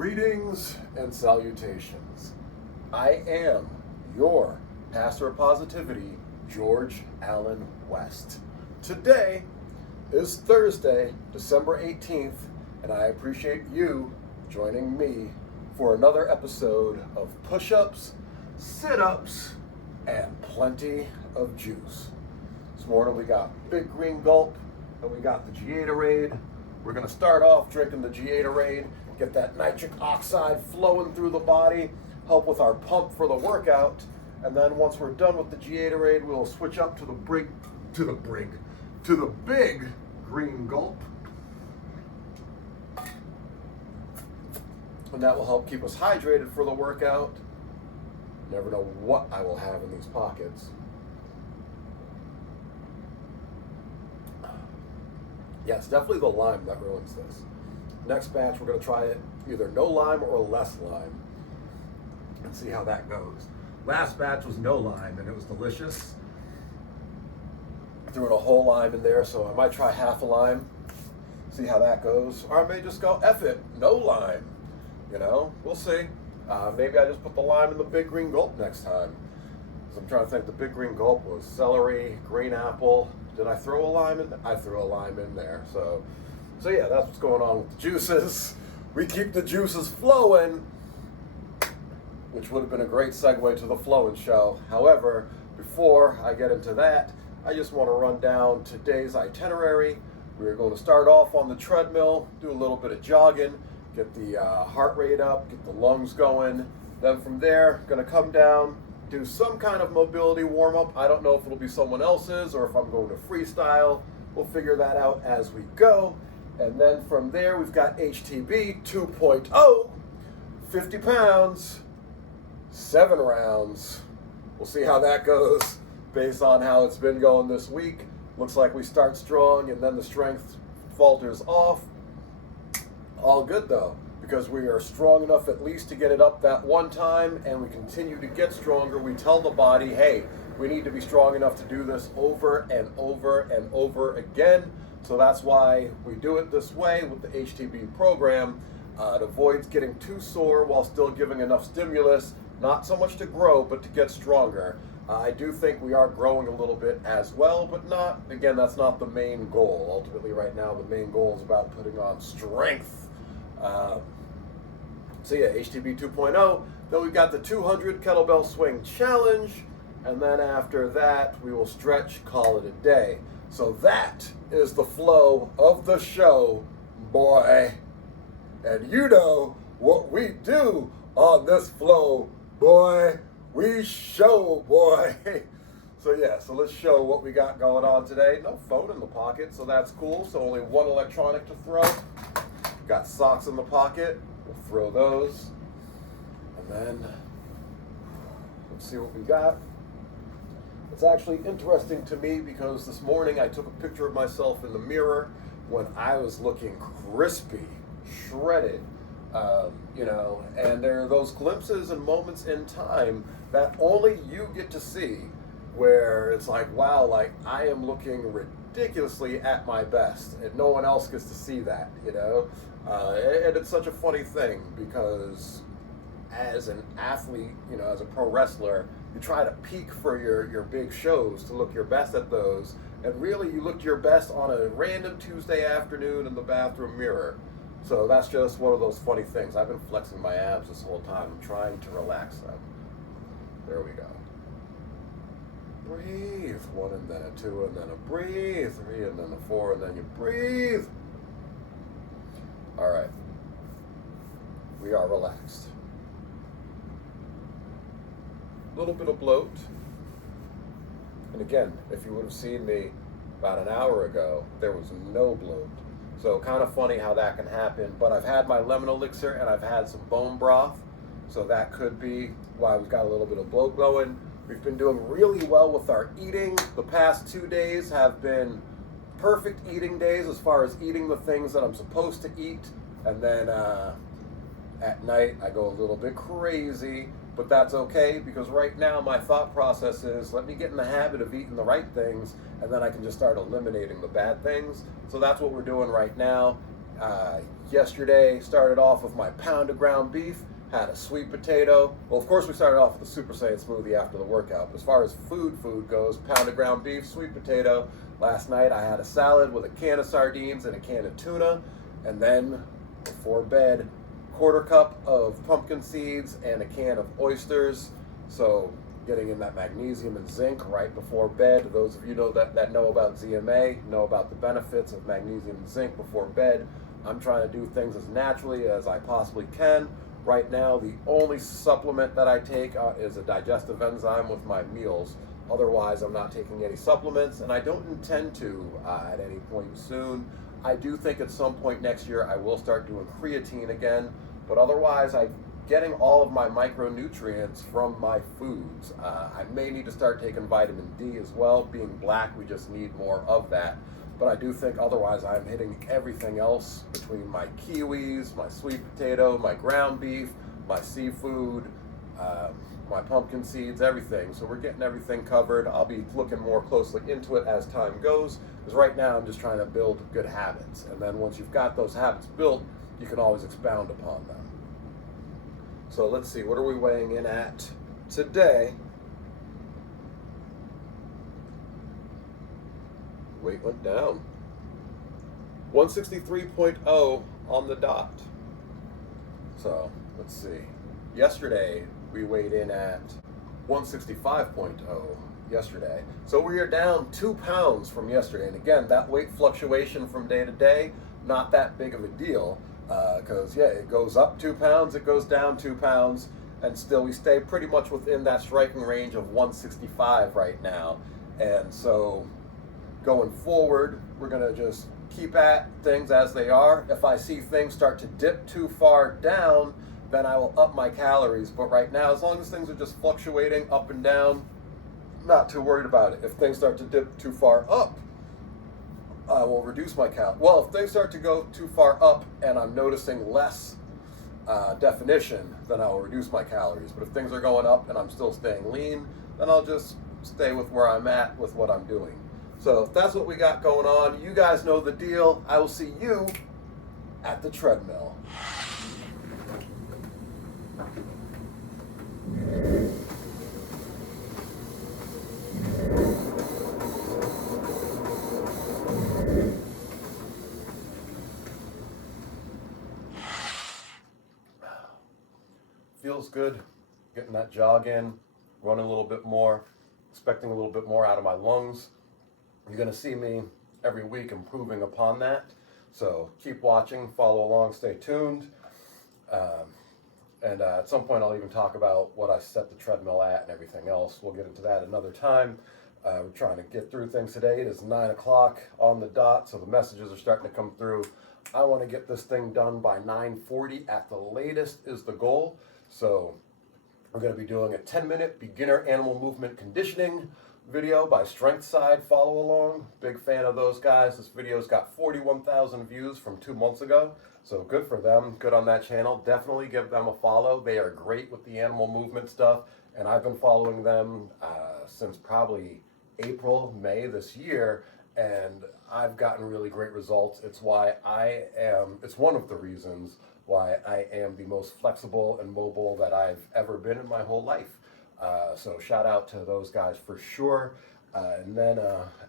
Greetings and salutations. I am your pastor of positivity, George Allen West. Today is Thursday, December 18th, and I appreciate you joining me for another episode of Push-Ups, Sit-Ups, and plenty of juice. This morning we got Big Green Gulp, and we got the Gatorade. We're going to start off drinking the Gatorade, get that nitric oxide flowing through the body, help with our pump for the workout, and then once we're done with the Gatorade, we'll switch up to the Big Green Gulp. And that will help keep us hydrated for the workout. Never know what I will have in these pockets. Yes, definitely the lime that ruins this. Next batch, we're going to try it either no lime or less lime and see how that goes. Last batch was no lime and it was delicious. I threw in a whole lime in there, so I might try half a lime, see how that goes. Or I may just go, F it, no lime. You know, we'll see. Maybe I just put the lime in the Big Green Gulp next time. Because I'm trying to think, the Big Green Gulp was celery, green apple. Did I throw a lime in? I threw a lime in there. So yeah, that's what's going on with the juices. We keep the juices flowing, which would have been a great segue to the flowing show. However, before I get into that, I just want to run down today's itinerary. We're going to start off on the treadmill, do a little bit of jogging, get the heart rate up, get the lungs going. Then from there, going to come down, do some kind of mobility warm-up. I don't know if it'll be someone else's or if I'm going to freestyle. We'll figure that out as we go. And then from there, we've got HTB 2.0, 50 pounds, 7 rounds. We'll see how that goes based on how it's been going this week. Looks like we start strong and then the strength falters off. All good though, because we are strong enough at least to get it up that one time, and we continue to get stronger. We tell the body, hey, we need to be strong enough to do this over and over and over again. So that's why we do it this way with the HTB program. It avoids getting too sore while still giving enough stimulus, not so much to grow, but to get stronger. I do think we are growing a little bit as well, but not, again, that's not the main goal. Ultimately, right now, the main goal is about putting on strength. So yeah, HTB 2.0, then we've got the 200 kettlebell swing challenge, and then after that, we will stretch, call it a day. So that is the flow of the show, boy. And you know what we do on this flow, boy. We show, boy. So yeah, so let's show what we got going on today. No phone in the pocket, so that's cool. So only one electronic to throw. Got socks in the pocket. We'll throw those. And then let's see what we got. It's actually interesting to me because this morning I took a picture of myself in the mirror when I was looking crispy, shredded, and there are those glimpses and moments in time that only you get to see where it's like, wow, like I am looking ridiculously at my best and no one else gets to see that, and it's such a funny thing because as an athlete, as a pro wrestler, you try to peak for your big shows to look your best at those, and really you look your best on a random Tuesday afternoon in the bathroom mirror. So that's just one of those funny things. I've been flexing my abs this whole time. I'm trying to relax them. There we go. Breathe. 1 and then a 2 and then a breathe. 3 and then a 4 and then you breathe. All right. We are relaxed. A little bit of bloat. And again, if you would have seen me about an hour ago, there was no bloat. So kind of funny how that can happen. But I've had my lemon elixir and I've had some bone broth. So that could be why we've got a little bit of bloat going. We've been doing really well with our eating. The past 2 days have been perfect eating days as far as eating the things that I'm supposed to eat. And then at night I go a little bit crazy. But that's okay, because right now my thought process is, let me get in the habit of eating the right things, and then I can just start eliminating the bad things. So that's what we're doing right now. Yesterday started off with my pound of ground beef, had a sweet potato. Well, of course we started off with a Super Saiyan smoothie after the workout, but as far as food goes, pound of ground beef, sweet potato. Last night I had a salad with a can of sardines and a can of tuna, and then before bed, quarter cup of pumpkin seeds and a can of oysters. So getting in that magnesium and zinc right before bed. Those of you that know about ZMA know about the benefits of magnesium and zinc before bed. I'm trying to do things as naturally as I possibly can. Right now, the only supplement that I take is a digestive enzyme with my meals. Otherwise, I'm not taking any supplements, and I don't intend to at any point soon. I do think at some point next year I will start doing creatine again, but otherwise I'm getting all of my micronutrients from my foods. I may need to start taking vitamin D as well. Being black, we just need more of that. But I do think otherwise I'm hitting everything else between my kiwis, my sweet potato, my ground beef, my seafood, my pumpkin seeds, everything. So we're getting everything covered. I'll be looking more closely into it as time goes, because right now I'm just trying to build good habits. And then once you've got those habits built, you can always expound upon them. So let's see, what are we weighing in at today? Weight went down. 163.0 on the dot. So let's see. Yesterday we weighed in at 165.0 yesterday. So we are down 2 pounds from yesterday. And again, that weight fluctuation from day to day, not that big of a deal. Because it goes up 2 pounds, it goes down 2 pounds, and still we stay pretty much within that striking range of 165 right now. And so going forward, we're going to just keep at things as they are. If I see things start to dip too far down, then I will up my calories. But right now, as long as things are just fluctuating up and down, not too worried about it. If things start to dip too far up, I will reduce my calories. Well, if things start to go too far up and I'm noticing less definition, then I will reduce my calories. But if things are going up and I'm still staying lean, then I'll just stay with where I'm at with what I'm doing. So if that's what we got going on, you guys know the deal. I will see you at the treadmill. Feels good, getting that jog in, running a little bit more, expecting a little bit more out of my lungs. You're going to see me every week improving upon that. So keep watching, follow along, stay tuned. And at some point I'll even talk about what I set the treadmill at and everything else. We'll get into that another time. We're trying to get through things today. It is 9 o'clock on the dot, so the messages are starting to come through. I want to get this thing done by 9:40 at the latest is the goal. So we're going to be doing a 10-minute beginner animal movement conditioning video by Strength Side. Follow along. Big fan of those guys. This video's got 41,000 views from 2 months ago. So good for them. Good on that channel. Definitely give them a follow. They are great with the animal movement stuff. And I've been following them since probably April, May this year. And I've gotten really great results. It's one of the reasons why I am the most flexible and mobile that I've ever been in my whole life. So shout out to those guys for sure. And then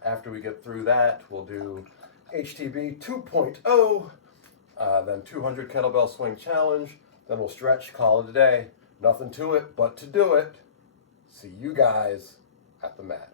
after we get through that, we'll do HTB 2.0, then 200 kettlebell swing challenge. Then we'll stretch, call it a day. Nothing to it but to do it. See you guys at the mat.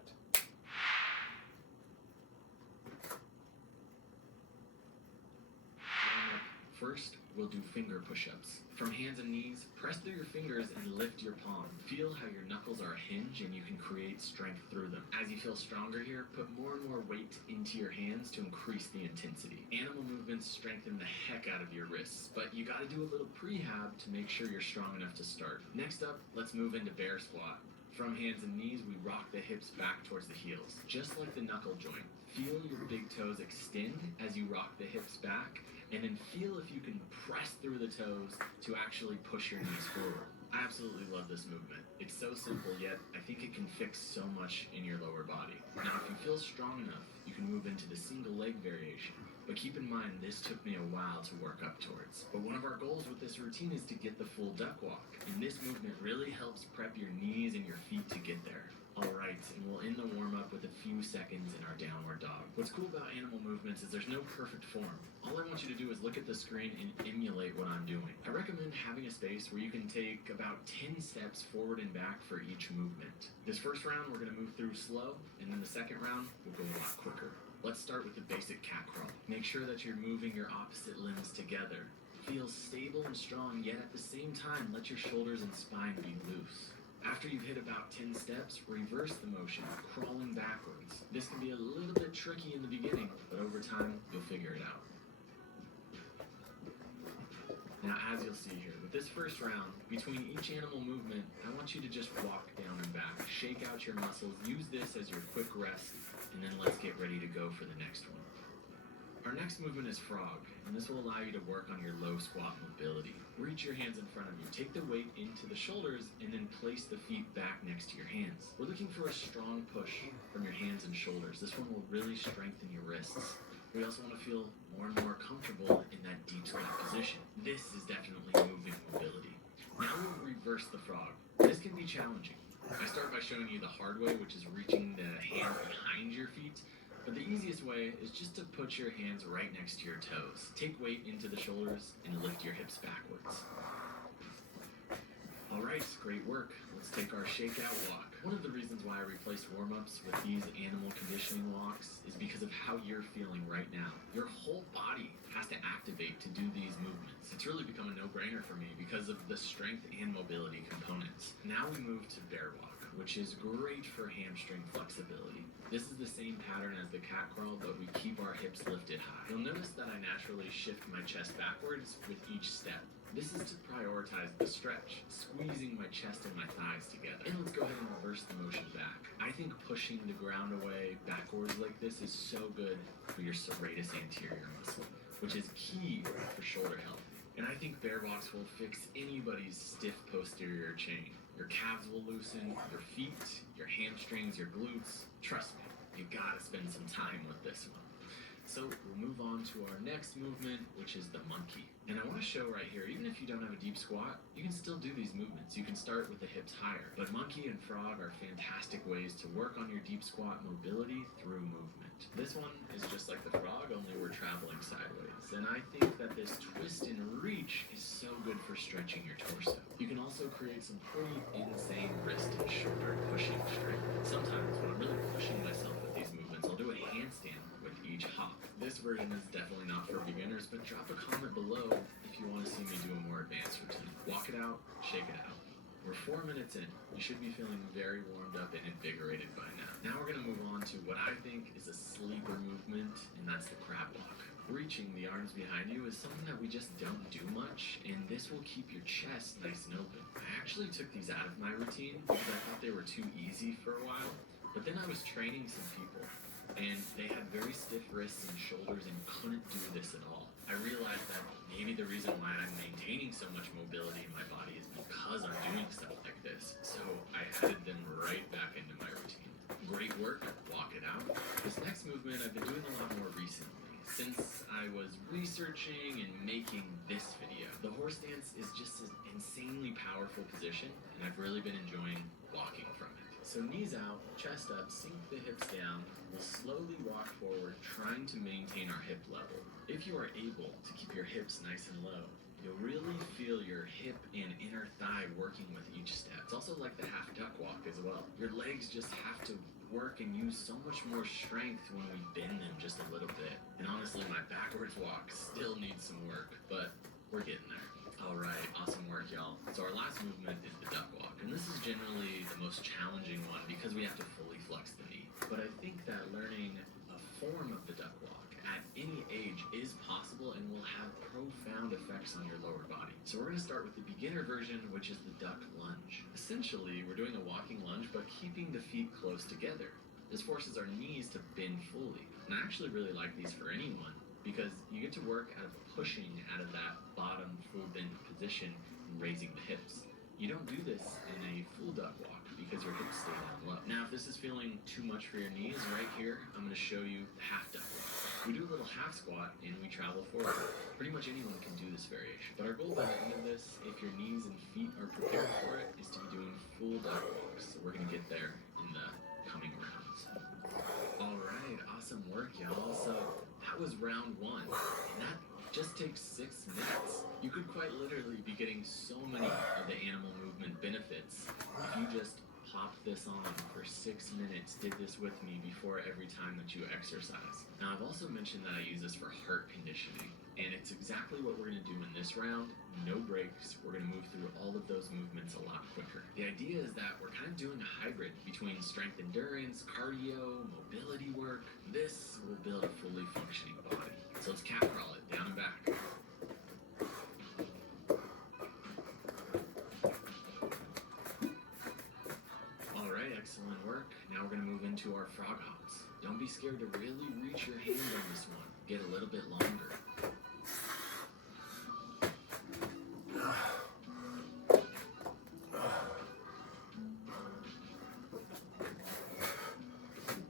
First, we'll do finger push-ups. From hands and knees, press through your fingers and lift your palm. Feel how your knuckles are a hinge and you can create strength through them. As you feel stronger here, put more and more weight into your hands to increase the intensity. Animal movements strengthen the heck out of your wrists, but you gotta do a little prehab to make sure you're strong enough to start. Next up, let's move into bear squat. From hands and knees, we rock the hips back towards the heels, just like the knuckle joint. Feel your big toes extend as you rock the hips back, and then feel if you can press through the toes to actually push your knees forward. I absolutely love this movement. It's so simple, yet I think it can fix so much in your lower body. Now, if you feel strong enough, you can move into the single leg variation. But keep in mind, this took me a while to work up towards. But one of our goals with this routine is to get the full duck walk. And this movement really helps prep your knees and your feet to get there. Alright, and we'll end the warm-up with a few seconds in our downward dog. What's cool about animal movements is there's no perfect form. All I want you to do is look at the screen and emulate what I'm doing. I recommend having a space where you can take about 10 steps forward and back for each movement. This first round we're going to move through slow, and then the second round we'll go a lot quicker. Let's start with the basic cat crawl. Make sure that you're moving your opposite limbs together. Feel stable and strong, yet at the same time let your shoulders and spine be loose. After you've hit about 10 steps, reverse the motion, crawling backwards. This can be a little bit tricky in the beginning, but over time, you'll figure it out. Now, as you'll see here, with this first round, between each animal movement, I want you to just walk down and back, shake out your muscles, use this as your quick rest, and then let's get ready to go for the next one. Our next movement is frog, and this will allow you to work on your low squat mobility. Reach your hands in front of you, take the weight into the shoulders, and then place the feet back next to your hands. We're looking for a strong push from your hands and shoulders. This one will really strengthen your wrists. We also want to feel more and more comfortable in that deep squat position. This is definitely moving mobility. Now we'll reverse the frog. This can be challenging. I start by showing you the hard way, which is reaching the hand behind your feet. But the easiest way is just to put your hands right next to your toes. Take weight into the shoulders and lift your hips backwards. Alright, great work. Let's take our shakeout walk. One of the reasons why I replaced warm-ups with these animal conditioning walks is because of how you're feeling right now. Your whole body has to activate to do these movements. It's really become a no-brainer for me because of the strength and mobility components. Now we move to bear walk, which is great for hamstring flexibility. This is the same pattern as the cat crawl, but we keep our hips lifted high. You'll notice that I naturally shift my chest backwards with each step. This is to prioritize the stretch, squeezing my chest and my thighs together. And let's go ahead and reverse the motion back. I think pushing the ground away backwards like this is so good for your serratus anterior muscle, which is key for shoulder health. And I think bear walks will fix anybody's stiff posterior chain. Your calves will loosen, your feet, your hamstrings, your glutes. Trust me, you gotta spend some time with this one. So we'll move on to our next movement, which is the monkey. And I want to show right here, even if you don't have a deep squat, you can still do these movements. You can start with the hips higher. But monkey and frog are fantastic ways to work on your deep squat mobility through movement. This one is just like the frog, only we're traveling sideways. And I think that this twist and reach is so good for stretching your torso. You can also create some pretty insane wrist and shoulder pushing strength. Sometimes when I'm really pushing myself with these movements, I'll do a handstand with each hop. This version is definitely not for beginners, but drop a comment below if you want to see me do a more advanced routine. Walk it out, shake it out. We're 4 minutes in. You should be feeling very warmed up and invigorated by now. Now we're going to move on to what I think is a sleeper movement, and that's the crab walk. Reaching the arms behind you is something that we just don't do much, and this will keep your chest nice and open. I actually took these out of my routine because I thought they were too easy for a while, but then I was training some people, and they had very stiff wrists and shoulders and couldn't do this at all. I realized that maybe the reason why I'm maintaining so much mobility in my body is because I'm doing stuff like this. So I added them right back into my routine. Great work, walk it out. This next movement I've been doing a lot more recently. Since I was researching and making this video, the horse stance is just an insanely powerful position, and I've really been enjoying walking from it. So knees out, chest up, sink the hips down. We'll slowly walk forward, trying to maintain our hip level. If you are able to keep your hips nice and low, you'll really feel your hip and inner thigh working with each step. It's also like the half duck walk as well. Your legs just have to work and use so much more strength when we bend them just a little bit. And honestly, my backwards walk still needs some work, but we're getting there. Alright, awesome work, y'all. So our last movement is the duck walk, and this is generally the most challenging one because we have to fully flex the knee. But I think that learning a form of the duck walk at any age is possible and will have profound effects on your lower body. So we're going to start with the beginner version, which is the duck lunge. Essentially, we're doing a walking lunge, but keeping the feet close together. This forces our knees to bend fully. And I actually really like these for anyone because you get to work out of pushing out of that bottom full bend position and raising the hips. You don't do this in a full duck walk because your hips stay down low. Now, if this is feeling too much for your knees, right here, I'm going to show you the half duck walk. We do a little half squat and we travel forward. Pretty much anyone can do this variation. But our goal by the end of this, if your knees and feet are prepared for it, is to be doing full duck walks. So we're gonna get there in the coming rounds. All right, awesome work, y'all. So that was round 1, and that just takes 6 minutes. You could quite literally be getting so many of the animal movement benefits if you just popped this on for 6 minutes, did this with me before every time that you exercise. Now, I've also mentioned that I use this for heart conditioning, and it's exactly what we're gonna do in this round. No breaks. We're gonna move through all of those movements a lot quicker. The idea is that we're kind of doing a hybrid between strength endurance, cardio, mobility work. This will build a fully functioning body. So let's cat crawl it down and back. All right, excellent work. Now we're gonna move into our frog hops. Don't be scared to really reach your hand on this one. Get a little bit longer.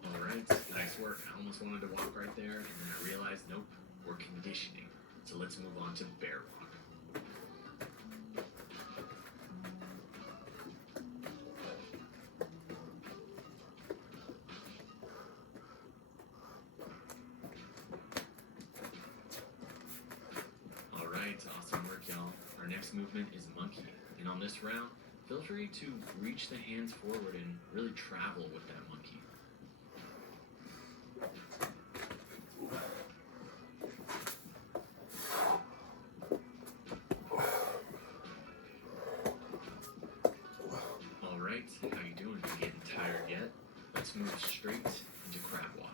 All right, nice work. I almost wanted to walk right there, and then I realized, nope, we're conditioning. So let's move on to bear walk. All right, awesome work, y'all. Our next movement is monkey. And on this round, feel free to reach the hands forward and really travel with that monkey. All right, how you doing? You getting tired yet? Let's move straight into crab walk.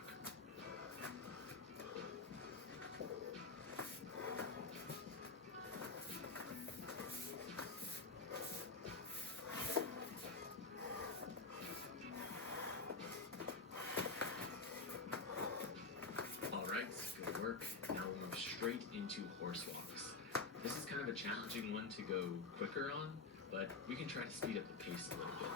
All right, good work. Now we'll move straight into horse walks. This is kind of a challenging one to go quicker on, but we can try to speed up the pace a little bit.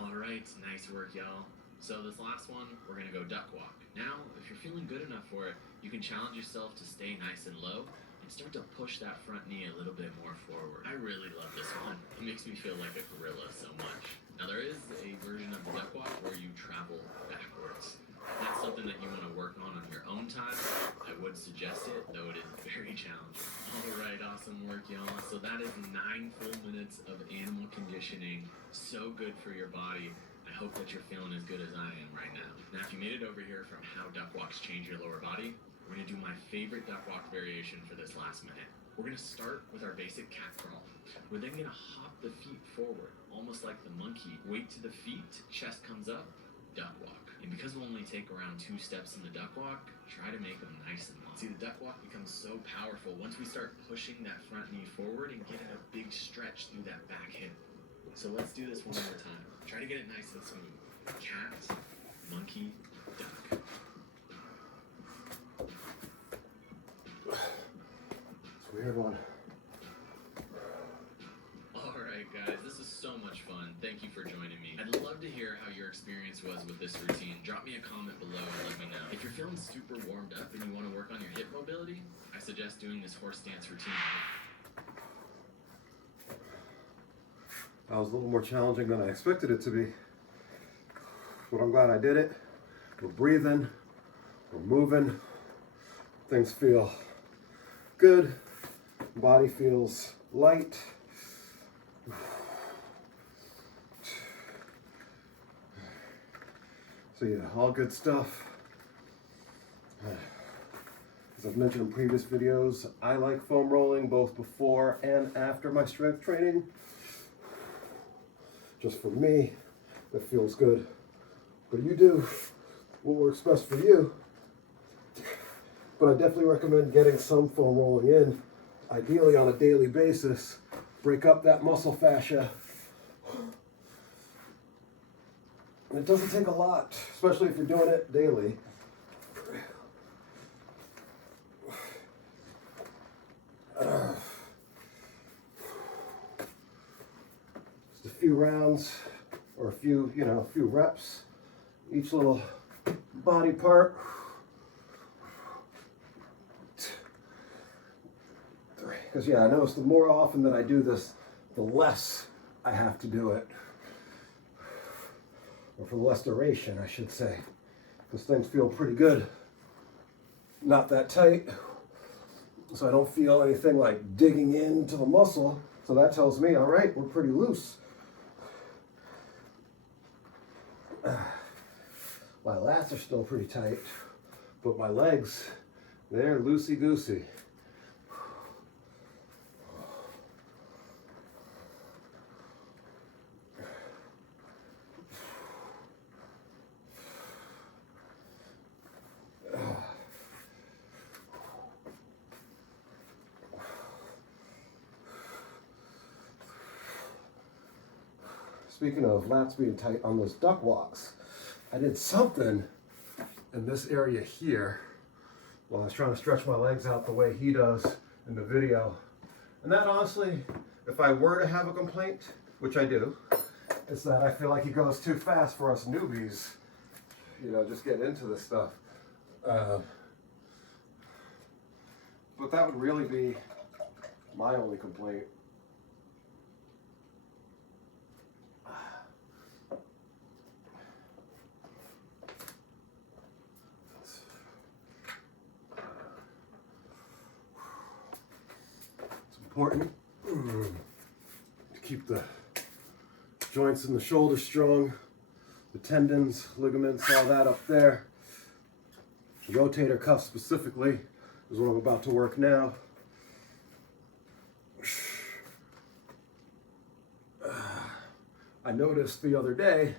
All right, nice work, y'all. So this last one, we're gonna go duck walk. Now, if you're feeling good enough for it, you can challenge yourself to stay nice and low and start to push that front knee a little bit more forward. I really love this one. It makes me feel like a gorilla so much. Now there is a version of the duck walk where you travel backwards. That's something that you want to work on your own time. I would suggest it, though it is very challenging. All right, awesome work, y'all. So that is 9 full minutes of animal conditioning. So good for your body. I hope that you're feeling as good as I am right now. Now, if you made it over here from how duck walks change your lower body, we're gonna do my favorite duck walk variation for this last minute. We're gonna start with our basic cat crawl. We're then gonna hop the feet forward, almost like the monkey. Weight to the feet, chest comes up, duck walk. And because we'll only take around 2 steps in the duck walk, try to make them nice and long. See, the duck walk becomes so powerful once we start pushing that front knee forward and getting a big stretch through that back hip. So let's do this one more time. Try to get it nice and smooth. Cat, monkey, duck. It's a weird one. All right, guys, this is so much fun. Thank you for joining me. I'd love to hear how your experience was with this routine. Drop me a comment below and let me know. If you're feeling super warmed up and you want to work on your hip mobility, I suggest doing this horse stance routine. That was a little more challenging than I expected it to be. But I'm glad I did it. We're breathing, we're moving. Things feel good. Body feels light. So yeah, all good stuff. As I've mentioned in previous videos, I like foam rolling both before and after my strength training. Just for me, that feels good. But you do what works best for you. But I definitely recommend getting some foam rolling in, ideally on a daily basis. Break up that muscle fascia. And it doesn't take a lot, especially if you're doing it daily. few rounds or a few reps, each little body part. Because yeah, I notice the more often that I do this, the less I have to do it. Or for less duration, I should say. Because things feel pretty good. Not that tight. So I don't feel anything like digging into the muscle. So that tells me, all right, we're pretty loose. My lats are still pretty tight, but my legs, they're loosey-goosey. Speaking of lats being tight on those duck walks, I did something in this area here while I was trying to stretch my legs out the way he does in the video. And that honestly, if I were to have a complaint, which I do, is that I feel like he goes too fast for us newbies, just getting into this stuff. But that would really be my only complaint. Important to keep the joints in the shoulder strong, the tendons, ligaments, all that up there. The rotator cuff specifically is what I'm about to work now. I noticed the other day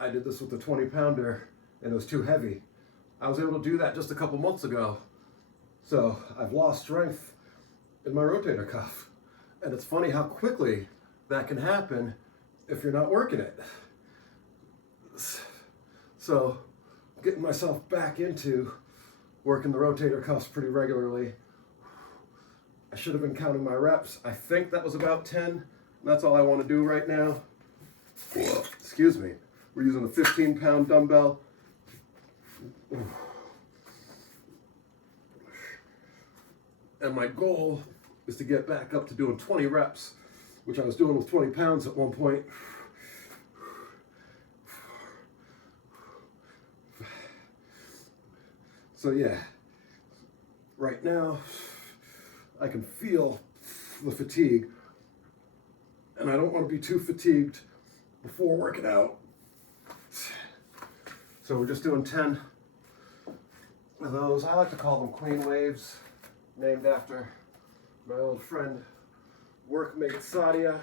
I did this with the 20-pounder and it was too heavy. I was able to do that just a couple months ago. So I've lost strength in my rotator cuff. And it's funny how quickly that can happen if you're not working it. So getting myself back into working the rotator cuffs pretty regularly. I should have been counting my reps. I think that was about 10. That's all I want to do right now. Excuse me. We're using a 15-pound dumbbell. And my goal is to get back up to doing 20 reps, which I was doing with 20 pounds at one point. So yeah, right now I can feel the fatigue, and I don't want to be too fatigued before working out. So we're just doing 10 of those. I like to call them queen waves, named after my old friend, workmate Sadia.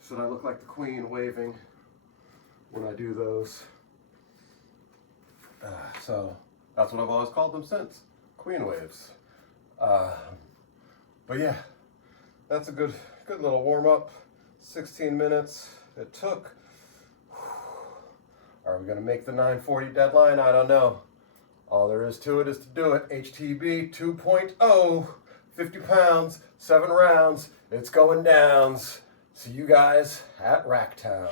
Said I look like the queen waving when I do those. So that's what I've always called them since, queen waves. But yeah, that's a good little warm up. 16 minutes it took. Are we gonna make the 9:40 deadline? I don't know. All there is to it is to do it. HTB 2.0, 50 pounds, 7 rounds. It's going downs. See you guys at Racktown.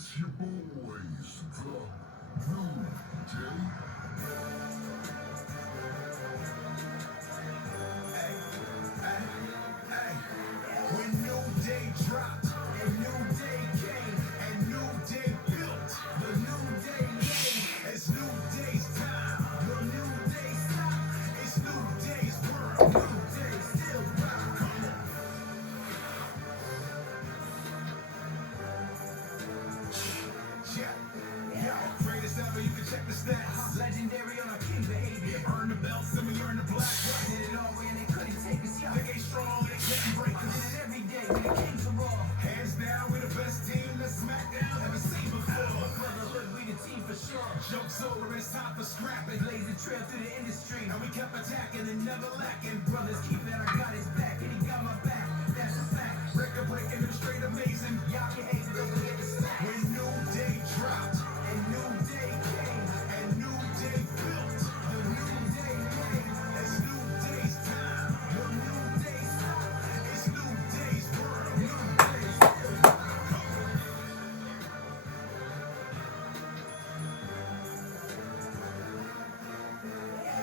It's your boys, the New Day. When New Day dropped, and New Day came, and New Day built, the New Day name. It's New Day's time, the New Day stop. It's New Day's world, New Day still rock. Come on. Yeah, greatest ever, you can check the stats. Legendary on our king behavior. Earn the belts and we earn the black. Did it all way and they couldn't take us. They ain't strong, they couldn't break us. Did it every day when it came to raw. Hands down, we the best team that SmackDown ever seen before. Brotherhood, we the team for sure. Joke's over, it's time for scrapping. Blaze the trail through the industry. And we kept attacking and never lacking. Brothers keep it, I got his back and he got my back. That's a fact. Record breaking, them straight amazing. Y'all can hate it, don't forget the stats. When New Day dropped, and New Day came, and New Day built, the New Day name. It's New Day's time, the New Day stop. It's New Day's world, New Day still rock.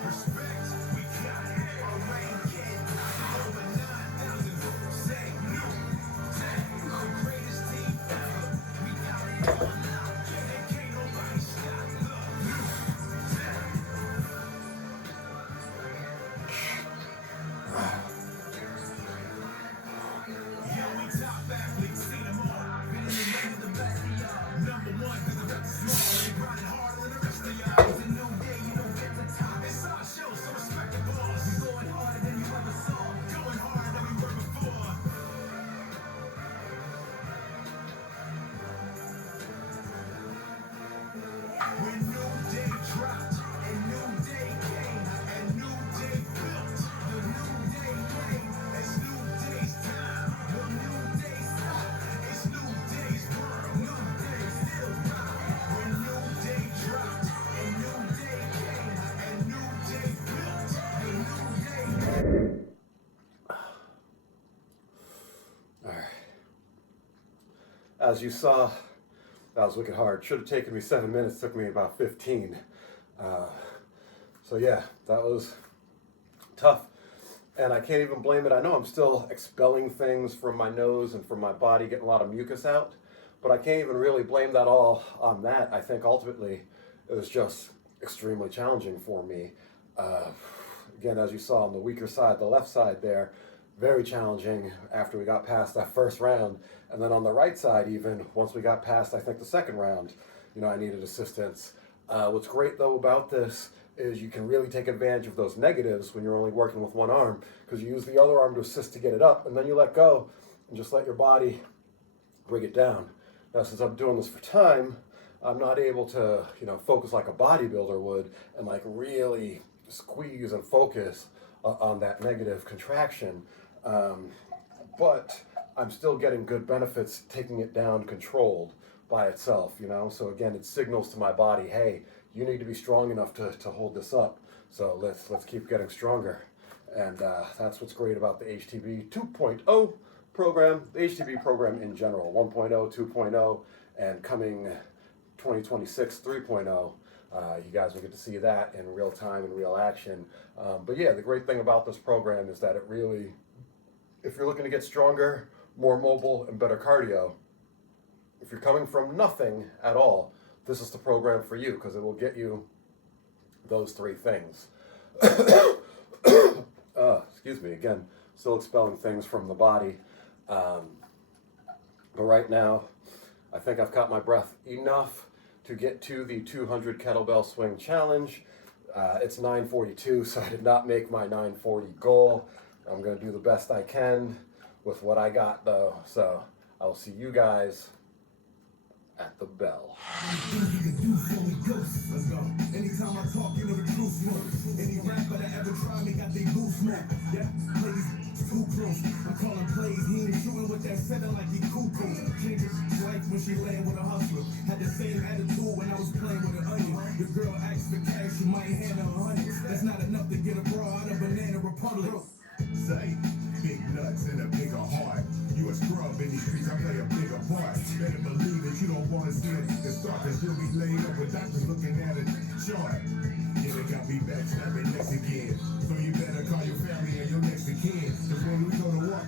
Respect, we got it. Our reign can't die. Over 9,000 votes say New Day, the greatest team ever. We got it all now, and can't nobody stop the New Day. Yo, we top athletes, seen them all. Been in the ring with the best of y'all. Number one, cause the rep is small. They grinding harder than the rest of y'all. It's a new day, you don't get the top. It's our show, so respect the boss. We going harder than you ever saw. Going harder than we were before. When New Day dropped, and New Day came, and New Day built, the New Day name. It's New Day's time, the New Day stop. It's New Day's world, New Day still rock. When New Day dropped, and New Day came, and New Day built, the New Day name. All right. As you saw, that was wicked hard. Should have taken me 7 minutes, took me about 15. So yeah, that was tough. And I can't even blame it. I know I'm still expelling things from my nose and from my body, getting a lot of mucus out, but I can't even really blame that all on that. I think ultimately it was just extremely challenging for me. Again, as you saw on the weaker side, the left side there, very challenging after we got past that first round. And then on the right side, even once we got past, I think, the second round, I needed assistance. What's great though about this is you can really take advantage of those negatives when you're only working with one arm, because you use the other arm to assist to get it up, and then you let go and just let your body bring it down. Now, since I'm doing this for time, I'm not able to, focus like a bodybuilder would and like really squeeze and focus on that negative contraction. But I'm still getting good benefits taking it down controlled by itself, So again, it signals to my body, hey, you need to be strong enough to hold this up. So let's keep getting stronger. And that's what's great about the HTB 2.0 program, the HTB program in general, 1.0, 2.0, and coming 2026 3.0. You guys will get to see that in real time, in real action. But yeah, the great thing about this program is that it really, if you're looking to get stronger, more mobile, and better cardio, if you're coming from nothing at all, this is the program for you, because it will get you those three things. Excuse me, again, still expelling things from the body. But right now, I think I've caught my breath enough to get to the 200 kettlebell swing challenge. It's 9:42, so I did not make my 9:40 goal. I'm going to do the best I can with what I got, though. So I'll see you guys at the bell. Let's go. Anytime I talk, the truth smoke. Any rapper that ever tried me got they boots smacked. Yeah, plays too close. I'm calling plays. He ain't shooting with that setting like he cuckoo. Changes life when she laying with a hustler. Had the same attitude when I was playing with an onion. The girl asked for cash, she might hand her 100. That's not enough to get a bra out of Banana Republic. Say, big nuts and a bigger heart. You a scrub in these streets, I play a bigger part. Better believe that you don't wanna see it. The start to still be laid up with doctors looking at it. Chart. Yeah, they got me backstabbing next again. So you better call your family and your next of kin. Cause when we go to war,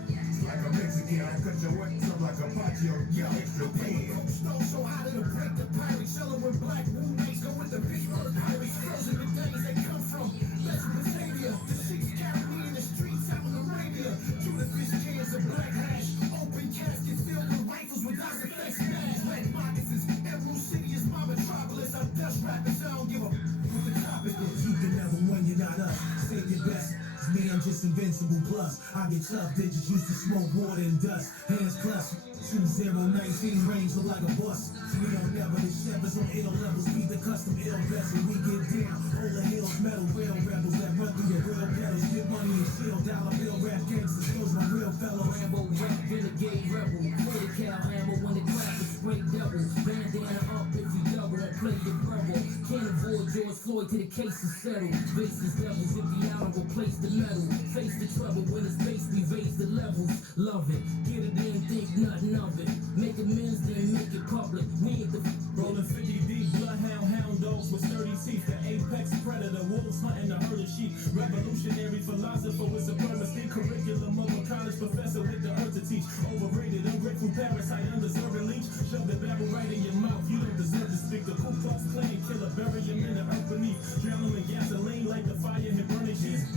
like a Mexican, I cut your wax up like a patio, yeah, extra pin. Stone so hot it'll break the pirates. Selling with black roommates, go with the Pittsburgh Pirates. Frozen the days they come from Mesopotamia. The six carry me in the streets out in Arabia. To the fish cans of black hash. Open caskets filled with rifles with Dr. Flex bags. Red moccasins. Emerald City is my metropolis. I'm dust rappers, I don't give a what the topic is. You can never win, you're not us. Save your best. Me, I'm just invincible plus. I get tough digits, used to smoke water and dust. Hands clutch, 2019 range look like a bus. We don't never, the shepherds on ill levels, beat the custom ill vessel. We get down, all the hills, metal, real rebels that run through your real ghettos. Get money and shield, dollar bill, rap gangsters, skills my real fellow. Rambo, rap, renegade, rebel. Play the cow ammo when the clap is straight double. Bandana up if you double and play the rebel. Can't avoid George Floyd till the case is settled. Bases levels if the honorable place the metal. Face the trouble when it's face we raise the levels. Love it, get it in, think nothing of it. Make amends then make it public. We ain't the rolling 50 deep, bloodhound, hound dogs with sturdy teeth. The apex predator, wolves hunting the herd of sheep. Revolutionary philosopher with supremacy. Curriculum of a college professor with the earth to teach. Overrated, ungrateful parasite, undeserving leech. Shove the barrel right in your mouth, you don't deserve to speak. The Ku Klux Klan killer, bury him in the earth beneath. Drown him in gasoline like the fire hit burning sheets.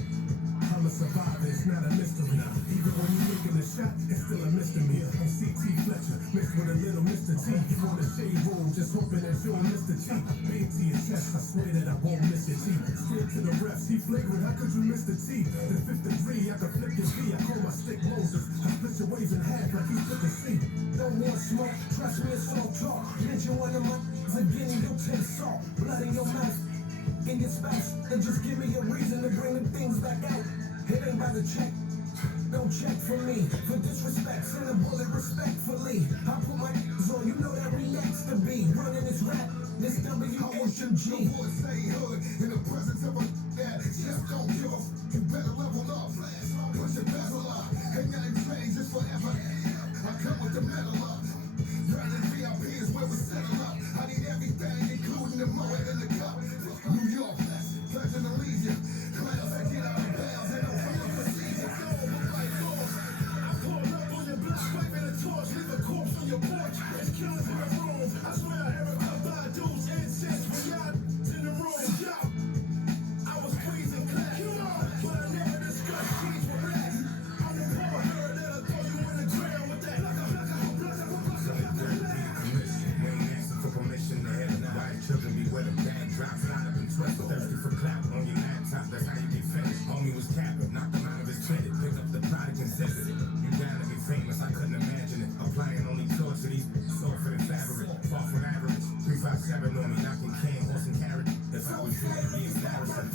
I'm a survivor, it's not a mystery. Even when you're making a shot, it's still a mystery. I'm CT Fletcher, mixed with a little Mr. T. You want a shade room, just hoping that you're Mr. T. Big to your chest, I swear that I won't miss your T. Stick to the refs, he flagrant, how could you miss the T? The fifth degree, I could flip your V, I call my stick Moses. I split your waves in half like he split the C. Don't want smoke, trust me, it's all talk. Hit you one of my again, you'll taste salt. Blood in your mouth. In your spouse, and just give me a reason to bring the things back out. It ain't by the check, don't check for me. For disrespect, send a bullet respectfully. I put my on, you know that we next to be. Running this rap, this WHMG. Boys say hood in the presence of a that just don't give up. You better level up, push your bezel up. Ain't nothing changed, it's forever. I come with the metal up. Running VIP is where we settle up. I need everything, including the Moet and the cup. New York, Pledge and Allegiance. Class, I get out of bounds and I'm from the procedure. I pull up on your block, waving a torch, leave a corpse on your porch. It's killers in the room. I swear I heard about Badu's incense when y'all in the room. Yo, I was squeezing class, but I never discussed cheese with rats. I'm the poor herd that'll throw you in the ground with that. Children be where the bag drops, line up and twist. Thirsty for clap on your laptop, that's how you get finished. Homie was capping, knocked him out of his credit. Picked up the product and said it. You down to be famous, I couldn't imagine it. Applying only torch to these sulfur and fabric. Far from average, 357 on me, knocking can, horse and carrot. If I was shooting, be embarrassing.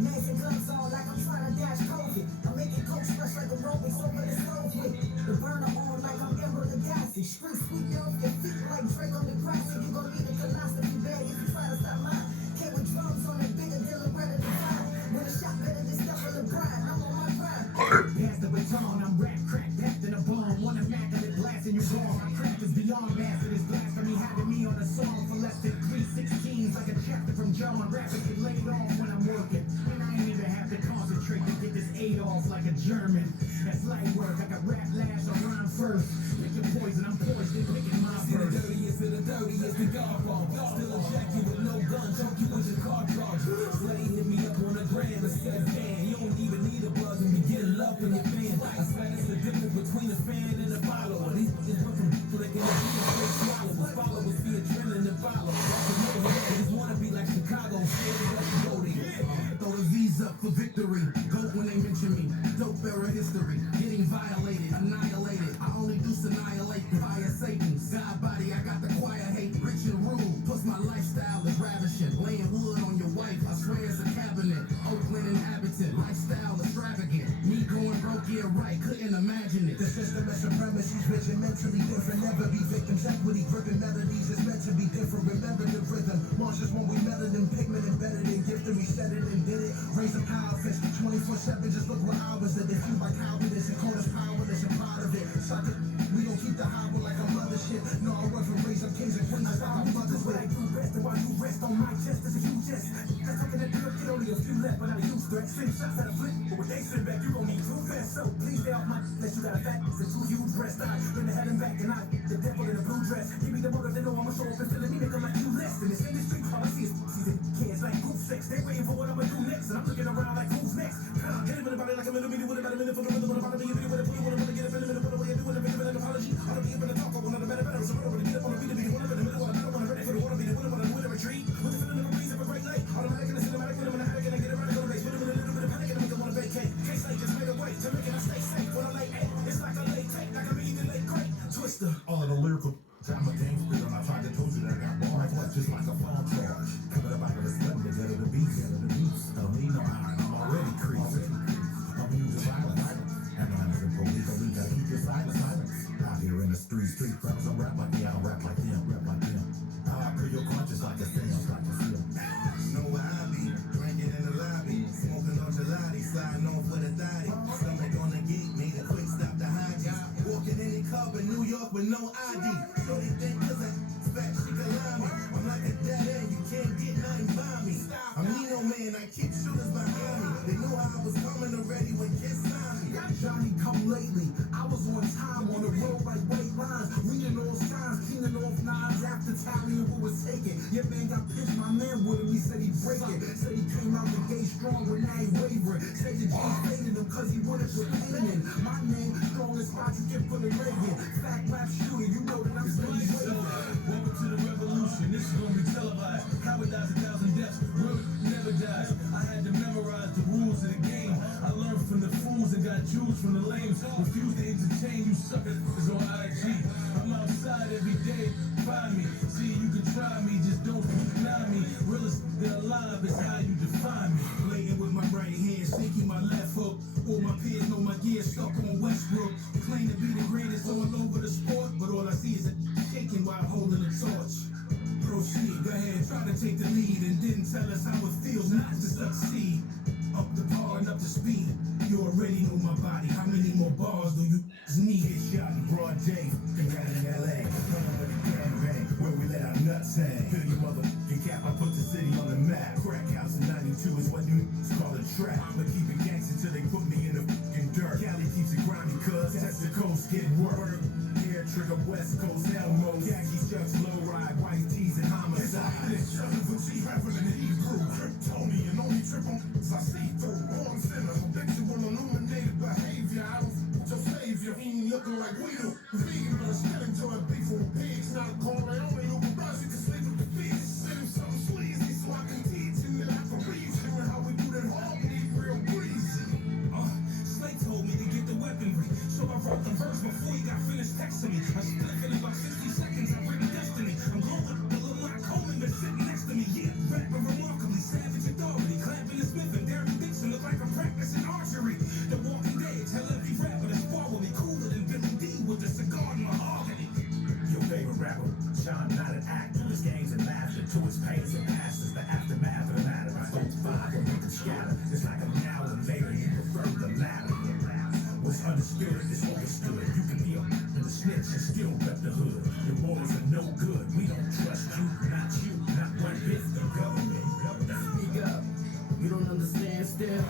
Massive gloves on like I'm trying to dash COVID. I'm making coach fresh like aerobics over the stove with the burner on like I'm Ember Lagasse. Street sweep off your feet like Drake on the grass. And you gon' need a philosophy bag if you try to stop mine. Came with drums on it, bigger than Loretta Devine. With a shot better than stuff for the bride. I'm on my grind. Pass the baton, I'm rap crack, packed in a bomb. One Mac and it blasting you wrong. My craft is beyond master. This blasphemy having me on a song for less than 3/16. Like a chapter from John. Rappers get laid off when I'm working. And I ain't even have to concentrate to get this 8 off like a German. That's light work. I got rap last or rhyme first. Pick your poison, I'm poised and picking my verse. The dirtiest, the guard bomb. Still a jacket with no gun, choke you with your car charge. Slay hit me up on the gram and said, man, you don't even need a buzz and you get love from your fan. I swear that's the difference between a fan and a follower. These bitches went from flicking the beat straight swallowers. Followers be a trending and follow. That's a neighborhood. They just wanna be like Chicago, scared of the voting. Throw the V's up for victory. Goat when they mention me. Dope era history. Getting violated, annihilated. I only do annihilate via Satan. God body, I got the choir hate. Rich and rude. Plus my lifestyle is ravishing. Laying wood on your wife. I swear it's a cabinet. Oakland inhabitant. Lifestyle extravagant. Me going broke, yeah right. Couldn't imagine it. The system is supremacy's rich and mentally different. Never be victims. Equity driven melodies is meant to be different. Remember the rhythm. Marches when we melanin pigment embedded in gift and we said it and did it. Raise a power fist. 24/7. Just look what I was at. If you like cowardice and call us powerless and proud of it. Suck it. We gon' keep the high like I'm and two huge breasts. I been ahead and back, and I the devil in a blue dress. Give me the motive, they know I'ma show up and feeling me, make them like you less. In this industry, all I see is pussies and kids like group sex. They waiting for what I'ma do next, and I'm looking around like who's next. Hit him in the body like a little bitty with about a minute for the rhythm, about a million with a bullet, wanna get up in the middle, what way I do it, a bit of an apology. I don't be up in the talk, I want to better, so I don't really get up on the beat, be the one up in the middle, I don't wanna ready for the water, be the winner, wanna do it a retreat. With the feeling of a breeze of a great light, automatic and a cinematic, when I'm in a attic and I get around, go to base, with a little bit of panic and I make them wanna vacate. Case like just made a way to make it I stay safe when I lay eight. It's like a late take, like a million late great twister. All of the lyrical time a game spit on. I tried to told you that I got bars, but just like a phone charge. Coming up out of the sudden, the dead of the beast. I don't need no iron, I'm already creased. I'm using violence. Headliners and police, so we gotta keep your silence. Out here in the street friends, I rap like me, I don't rap like them. I put your conscience like a sin. Know where I be, drinking in the lobby, smoking on gelati, sliding off with a thotty. Stomach on the geek, need a quick stop to hide. Walking in the club in New York with no ID. So they think cause I'm fat, she can lie me. I'm like a dead end, you can't get nothing by me. I'm Nino man, I keep shooters behind me. They knew how I was coming already when kids signed me. Johnny come lately, I was on time on the road like white lines, reading all signs, cleaning off knives after tallying what was taken. Your man got pitched, my man with him, he said he'd break it. Said he came out the gate strong when I ain't wavering. Said the G faded him cause he wanted to painting. My name, strongest spot you can put a leg in. Fact rap shooter, you know that I'm steady waving. Welcome to the revolution, this is gonna be televised. Coward dies 1,000 deaths, real never dies. I had to memorize the rules of the game. I learned from the fools and got Jews from the lames. Refuse to entertain you suckers on IG. I'm outside every day, find me. See, you can try me, just don't deny me. Realest than alive is how you define me. Laying with my right hand, shaking my left hook. All my peers know my gear stuck on Westbrook. Claim to be the greatest all over the sport, but all I see is a shaking while holding a torch. Proceed, go ahead, try to take the lead and didn't tell us how it feels not to succeed. Up the par and up to speed. You already know my body. How many more bars do you need? Get shot in broad day, got in LA. Coming with a gangbang, where we let our nuts hang. Fill your motherfucking cap, I put the city on the map. Crack house in 92 is what you call a trap. I'ma keep it gangster till they put me in the fucking dirt. Cali keeps it grimy, cuz that's the coast get work. Air trigger, West Coast, Elmo. Khakis, chucks, low ride, white tees, and homicide. It's jumping for cheap, rapping in the Hebrew. Trip Tony, and only trip on I see through. On center, habitual, illuminated behavior. I don't with your savior, he ain't looking like we do. Vegan, but I still enjoy beef with pigs. Not a Corleone, Uber Rush, you can sleep with the fish. Send him something sleazy so I can teach him that I can reach him and how we do that hard, real breezy. Slate told me to get the weaponry, so I wrote the verse before he got finished texting me. I split in about 60 seconds, I written destiny. I'm going with the little Mark Coleman that's sitting next to me. Yeah, rapping remarkably, savage authority, clapping and Smith and Derek Dixon look like I'm practicing archery. The Walking Dead, tell every rapper to spar with me, cooler than Billy D with the cigar and mahogany. Your favorite rapper, Sean, not an actor. His games and master to his pains and passes. The aftermath of the matter. I don't find what make them scatter. It's like I'm now and later. You prefer the latter. What's understood is understood. You can be a in the snitch and still rep the hood. Your morals are no good. We don't trust you, not one bit. The government. Speak up, you don't understand still.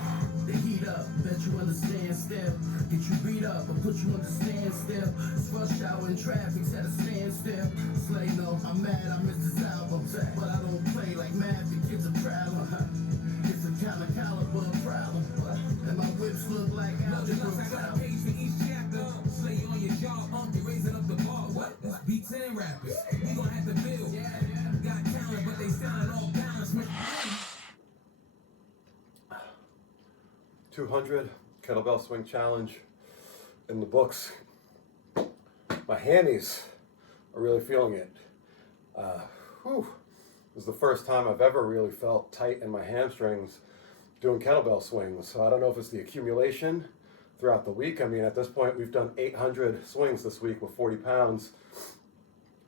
The heat up, bet you understand still. Get you beat up or put you on the stand still. It's rush hour and traffic's at a standstill. Slay no, I'm mad I missed this album, but I don't play like mad the kids are traveling. Different kind of caliber of problem, and my whips look like algebra problem. Page for each chapter, slay on your jaw, you raising up the bar. What? It's beats and rappers. We gon' have to build. Got talent, but they sound all balanced. 200 kettlebell swing challenge in the books. My hammies are really feeling it. This is the first time I've ever really felt tight in my hamstrings doing kettlebell swings. So I don't know if it's the accumulation throughout the week. I mean, at this point, we've done 800 swings this week with 40 pounds.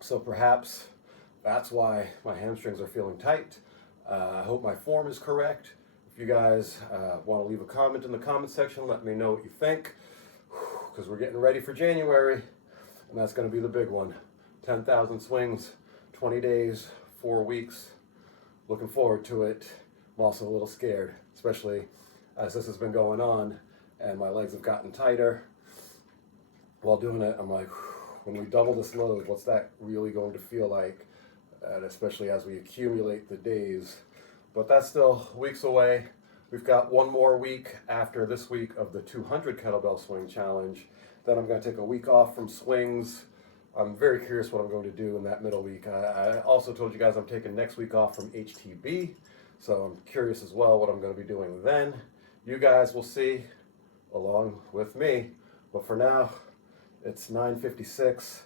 So perhaps that's why my hamstrings are feeling tight. I hope my form is correct. If you guys want to leave a comment in the comment section, let me know what you think, because we're getting ready for January, and that's going to be the big one. 10,000 swings, 20 days, 4 weeks. Looking forward to it. I'm also a little scared, especially as this has been going on and my legs have gotten tighter. while doing it, I'm like, when we double this load, what's that really going to feel like? And especially as we accumulate the days. But that's still weeks away. We've got one more week after this week of the 200 kettlebell swing challenge. Then I'm going to take a week off from swings. I'm very curious what I'm going to do in that middle week. I also told you guys I'm taking next week off from HTB. So I'm curious as well what I'm going to be doing then. You guys will see along with me. But for now, it's 9:56.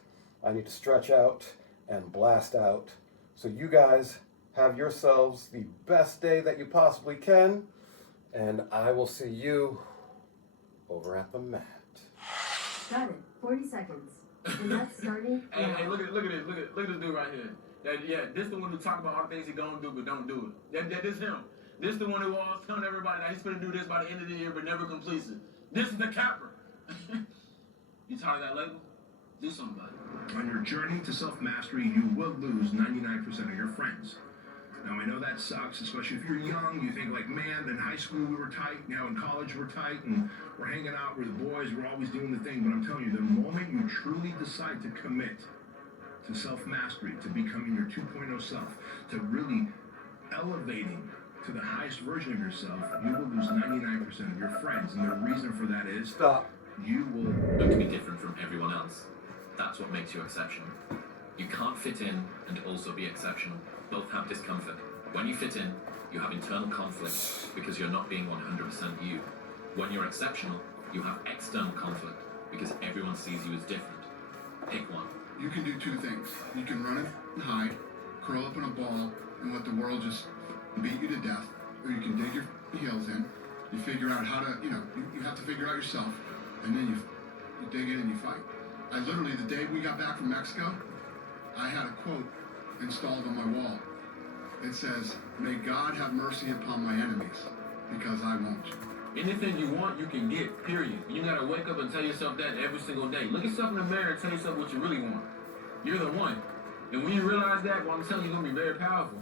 I need to stretch out and blast out. So you guys have yourselves the best day that you possibly can. And I will see you over at the mat. Got it. 40 seconds. And that's starting Hey, now. hey, look at this dude right here. This the one who talk about all the things he don't do but don't do it. This him. This the one who always telling everybody that he's gonna do this by the end of the year but never completes it. This is the capper. You tired of that label? Do something about it. On your journey to self-mastery, you will lose 99% of your friends. Now, I know that sucks, especially if you're young. You think like, man, in high school we were tight, now in college we're tight, and we're hanging out with the boys, we're always doing the thing. But I'm telling you, the moment you truly decide to commit to self-mastery, to becoming your 2.0 self, to really elevating to the highest version of yourself, you will lose 99% of your friends. And the reason for that is you will Look to be different from everyone else. That's what makes you exceptional. You can't fit in and also be exceptional. Both have discomfort. When you fit in, you have internal conflict because you're not being 100% you. When you're exceptional, you have external conflict because everyone sees you as different. Pick one. You can do two things. You can run and hide, curl up in a ball, and let the world just beat you to death. Or you can dig your heels in. You figure out how to, you have to figure out yourself. And then you dig in and you fight. I literally, the day we got back from Mexico, I had a quote installed on my wall. It says, "May God have mercy upon my enemies, because I won't." Anything you want, you can get, period. You gotta wake up and tell yourself that every single day. Look yourself in the mirror and tell yourself what you really want. You're the one. And when you realize that, well, I'm telling you, you're gonna be very powerful.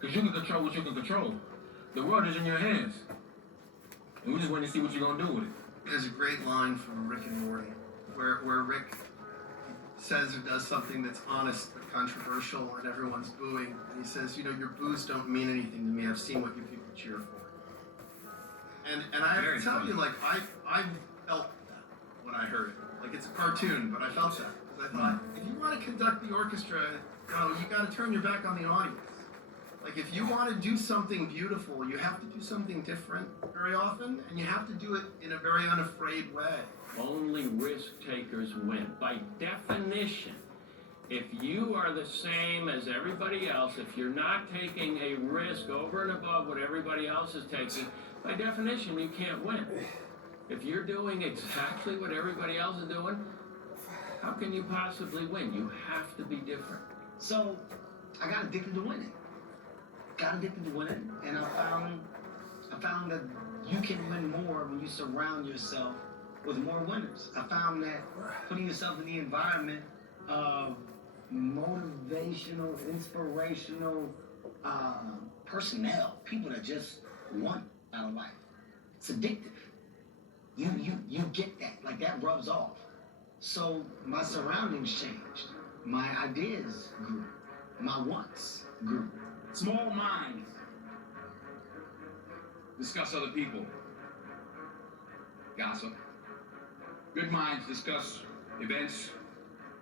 Because you can control what you can control. The world is in your hands. And we just want to see what you're gonna do with it. There's a great line from Rick and Morty where Rick says or does something that's honest but controversial and everyone's booing. And he says, your boos don't mean anything to me. I've seen what you people cheer for. And I have to tell you, like, I felt that when I heard it. Like, it's a cartoon, but I felt that. Because I thought, if you want to conduct the orchestra, you got to turn your back on the audience. Like, if you want to do something beautiful, you have to do something different very often, and you have to do it in a very unafraid way. Only risk takers win. By definition, if you are the same as everybody else, if you're not taking a risk over and above what everybody else is taking, by definition, you can't win. If you're doing exactly what everybody else is doing, how can you possibly win? You have to be different. So, I got addicted to winning. And I found that you can win more when you surround yourself with more winners. I found that putting yourself in the environment of motivational, inspirational personnel, people that just want out of life, it's addictive. You get that, like that rubs off. So my surroundings changed. My ideas grew. My wants grew. Small minds discuss other people. Gossip. Good minds discuss events.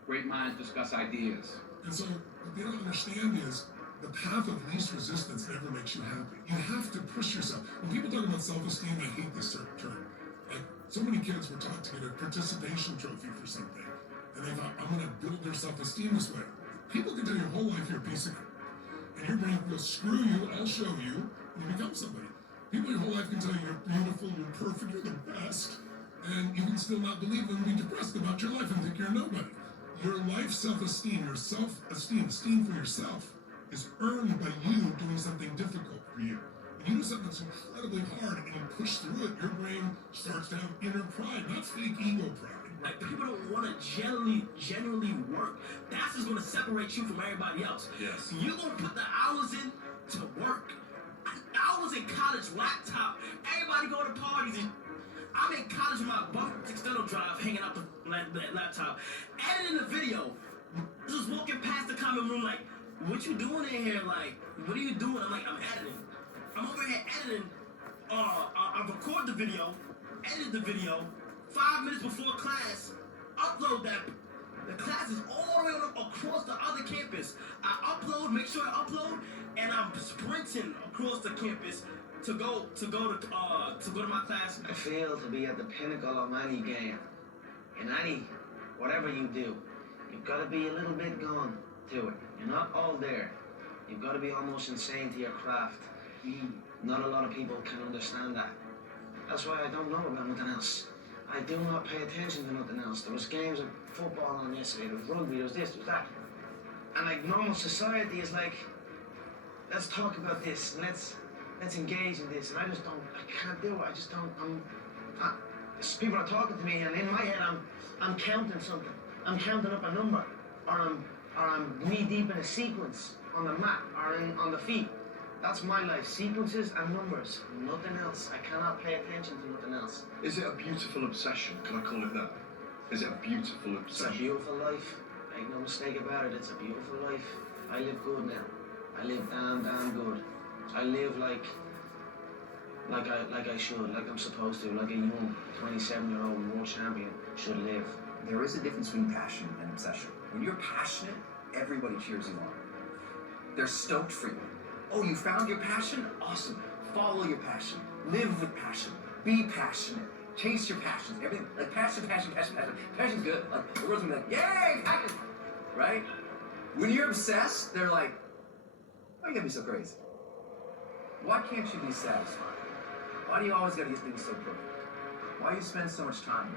Great minds discuss ideas. And so what they don't understand is the path of least resistance never makes you happy. You have to push yourself. When people talk about self-esteem, I hate this term. Like, so many kids were taught to get a participation trophy for something. And they thought, I'm going to build their self-esteem this way. People can tell your whole life you're a piece of crap. And your brain goes, screw you, I'll show you, and you become somebody. People your whole life can tell you you're beautiful, you're perfect, you're the best, and you can still not believe them and be depressed about your life and think you're nobody. Your life self-esteem, your self-esteem, esteem for yourself, is earned by you doing something difficult for you. When you do something that's incredibly hard and you push through it, your brain starts to have inner pride, not fake ego pride. Like, people don't want to genuinely work. That's what's going to separate you from everybody else. Yes. You're going to put the hours in to work. I was in college, laptop. Everybody go to parties. And I'm in college with my bump external drive hanging out the laptop, editing the video. Just walking past the common room like, what you doing in here? Like, what are you doing? I'm like, I'm editing. I'm over here editing. I record the video, edit the video, 5 minutes before class, upload that. The class is all the way across the other campus. I upload, make sure I upload, and I'm sprinting across the campus to go to my class. I feel to be at the pinnacle of any game. In any, whatever you do, you've got to be a little bit gone to it. You're not all there. You've got to be almost insane to your craft. Not a lot of people can understand that. That's why I don't know about nothing else. I do not pay attention to nothing else. There was games of football on yesterday, there was rugby, there was this, there was that. And like normal society is like, let's talk about this, and let's engage in this. And I can't do it. I just don't, people are talking to me, and in my head I'm counting something. I'm counting up a number, or I'm knee deep in a sequence on the mat, or on the feet. That's my life, sequences and numbers, nothing else. I cannot pay attention to nothing else. Is it a beautiful obsession? Can I call it that? Is it a beautiful obsession? It's a beautiful life. Make no mistake about it, it's a beautiful life. I live good now. I live damn good. I live like I should, like I'm supposed to, like a young 27-year-old world champion should live. There is a difference between passion and obsession. When you're passionate, everybody cheers you on. They're stoked for you. Oh, you found your passion? Awesome. Follow your passion. Live with passion. Be passionate. Chase your passions. Everything like passion. Passion's good. Like the world's gonna be like, yay, passion! Right? When you're obsessed, they're like, why you gotta be so crazy? Why can't you be satisfied? Why do you always gotta get things so perfect? Why you spend so much time?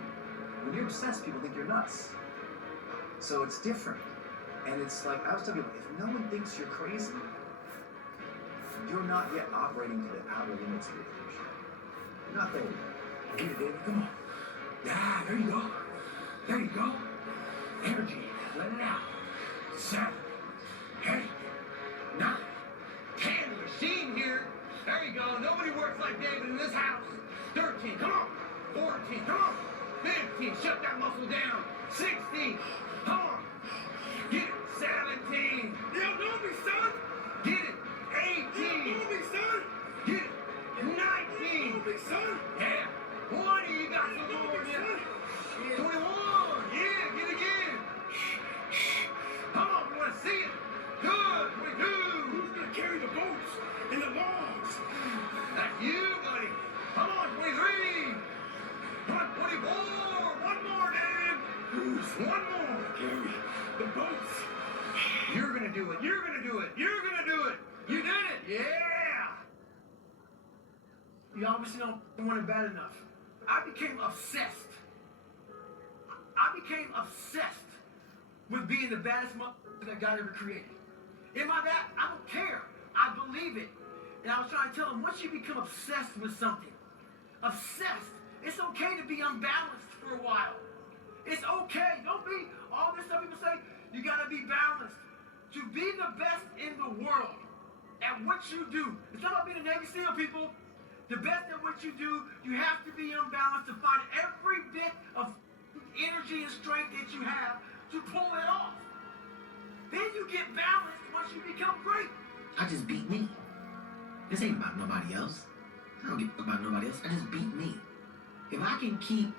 When you're obsessed, people think you're nuts. So it's different. And it's like, I was telling people, if no one thinks you're crazy, you're not yet operating to the outer limits of your potential. You're not there yet. Get it, David. Come on. Yeah, there you go. There you go. Energy. Let it out. 7, 8, 9, 10. Machine here. There you go. Nobody works like David in this house. 13. Come on. 14. Come on. 15. Shut that muscle down. 16. Come on. Get it. 17. You don't know me, son. Get it. 18. You don't know me, son. Get it. 19. You don't know me, son. Yeah. 20. You got some more in there. 21. Yeah. Get it again. Come on. We want to see it. Good. 22. Who's going to carry the boats and the logs? That's you, buddy. Come on. 23. Come on. 24. One more, Dave. One more. Carry the boats. You're going to do it. You're going to do it. You're going to do it. You did it. Yeah. You obviously don't want it bad enough. I became obsessed. With being the baddest motherfucker that God ever created. Am I that? I don't care. I believe it. And I was trying to tell him, once you become obsessed with something, it's okay to be unbalanced for a while. It's okay. Don't be all this stuff people say, you gotta be balanced. To be the best in the world at what you do. It's not about being a Navy SEAL, people. The best at what you do, you have to be unbalanced to find every bit of energy and strength that you have to pull it off. Then you get balanced once you become great. I just beat me. This ain't about nobody else. I don't give a about nobody else. I just beat me. If I can keep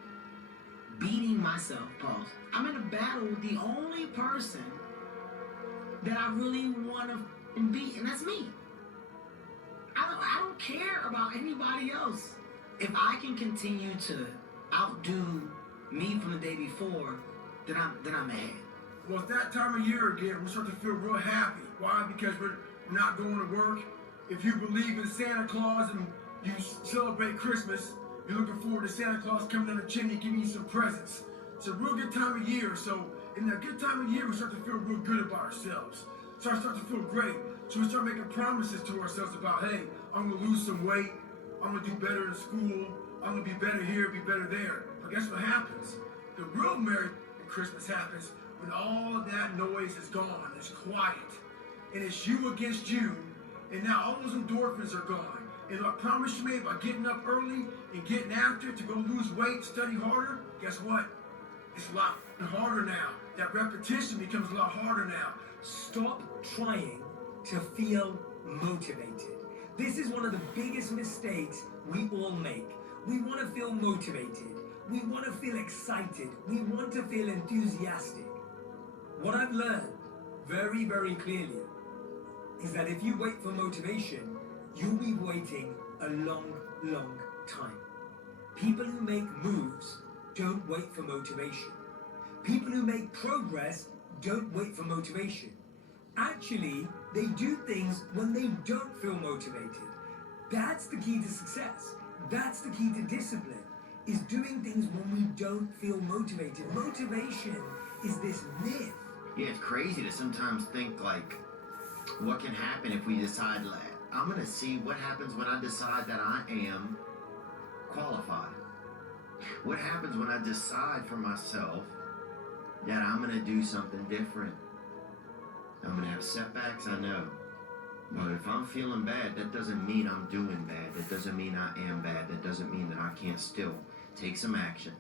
beating myself, pause, I'm in a battle with the only person that I really want to beat, and that's me. I don't care about anybody else. If I can continue to outdo me from the day before, then I'm ahead. Well, it's that time of year again. We start to feel real happy. Why? Because we're not going to work. If you believe in Santa Claus and you celebrate Christmas, you're looking forward to Santa Claus coming down the chimney and giving you some presents. It's a real good time of year. So in that good time of year, we start to feel real good about ourselves. So I start to feel great. So we start making promises to ourselves about, hey, I'm going to lose some weight. I'm going to do better in school. I'm going to be better here, be better there. But guess what happens? The real Merry Christmas happens when all of that noise is gone. It's quiet. And it's you against you. And now all those endorphins are gone. And I promise you, man, by getting up early and getting after it to go lose weight, study harder, guess what? It's a lot harder now. That repetition becomes a lot harder now. Stop trying to feel motivated. This is one of the biggest mistakes we all make. We want to feel motivated. We want to feel excited. We want to feel enthusiastic. What I've learned very, very clearly is that if you wait for motivation, you'll be waiting a long, long time. People who make moves don't wait for motivation. People who make progress don't wait for motivation. Actually, they do things when they don't feel motivated. That's the key to success. That's the key to discipline, is doing things when we don't feel motivated. Motivation is this myth. Yeah, it's crazy to sometimes think like, what can happen if we decide, like, I'm gonna see what happens when I decide that I am qualified. What happens when I decide for myself that I'm gonna do something different? I'm gonna have setbacks, I know. But if I'm feeling bad, that doesn't mean I'm doing bad. That doesn't mean I am bad. That doesn't mean that I can't still take some action.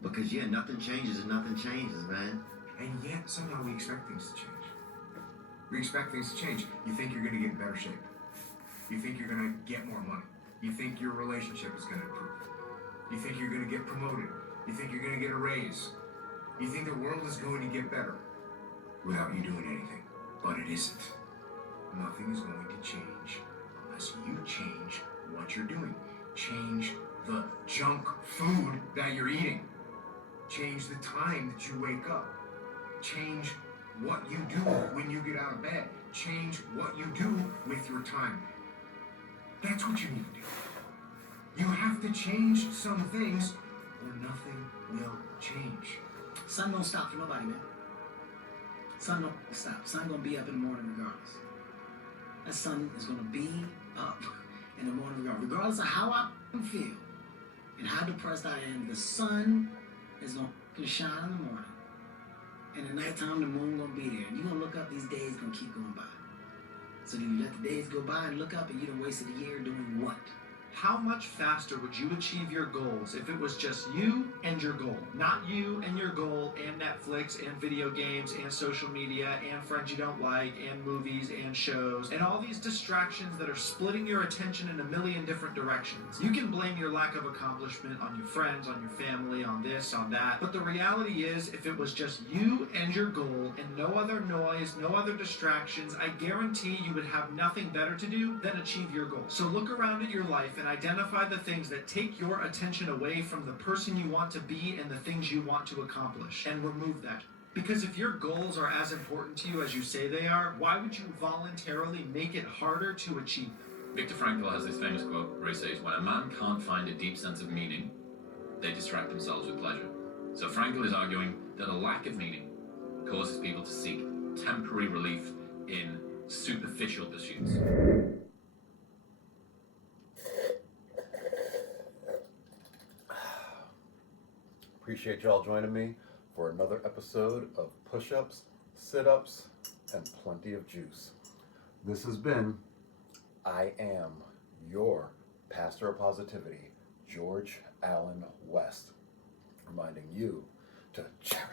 Because yeah, nothing changes and nothing changes, man. And yet somehow we expect things to change. We expect things to change. You think you're gonna get in better shape. You think you're gonna get more money. You think your relationship is gonna improve. You think you're gonna get promoted. You think you're gonna get a raise. You think the world is going to get better without you doing anything. But it isn't. Nothing is going to change unless you change what you're doing. Change the junk food that you're eating. Change the time that you wake up. Change what you do when you get out of bed. Change what you do with your time. That's what you need to do. You have to change some things or nothing will change. Sun don't stop for nobody, man. Sun don't stop. Sun gonna be up in the morning regardless. That sun is gonna be up in the morning regardless of how I feel and how depressed I am. The sun is gonna shine in the morning, and at nighttime the moon gonna be there. And you're gonna look up. These days gonna keep going by. So then you let the days go by and look up, and you done wasted a year doing what? How much faster would you achieve your goals if it was just you and your goal? Not you and your goal and Netflix and video games and social media and friends you don't like and movies and shows and all these distractions that are splitting your attention in a million different directions. You can blame your lack of accomplishment on your friends, on your family, on this, on that. But the reality is, if it was just you and your goal and no other noise, no other distractions, I guarantee you would have nothing better to do than achieve your goal. So look around at your life and identify the things that take your attention away from the person you want to be and the things you want to accomplish, and remove that. Because if your goals are as important to you as you say they are, why would you voluntarily make it harder to achieve them? Viktor Frankl has this famous quote where he says, when a man can't find a deep sense of meaning, they distract themselves with pleasure. So Frankl is arguing that a lack of meaning causes people to seek temporary relief in superficial pursuits. Appreciate y'all joining me for another episode of Push-Ups, Sit-Ups, and Plenty of Juice. This has been I Am Your Pastor of Positivity, George Allen West, reminding you to cherish